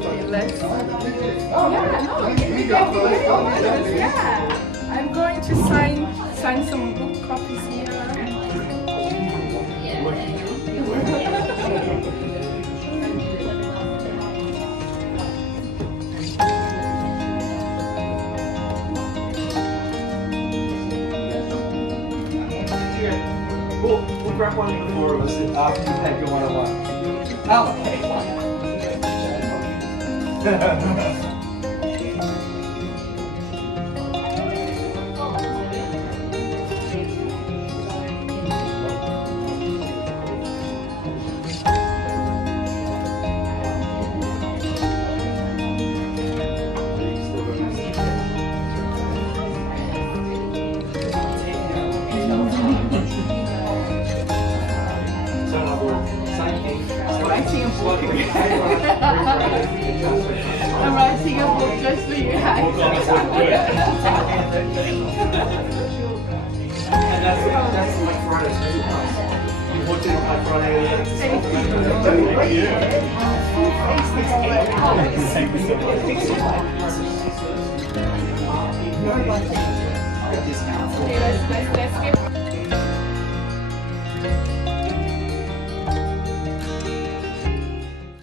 Okay, let's. Yeah, no, we can do it. Yeah, I'm going to sign some book copies here. We'll grab one of the four of us and after you pick your one-on-one. Allocate. I'm writing a book just for you. And that's like Friday's food class. You walked in on Friday. Thank you so much. Okay, let's skip.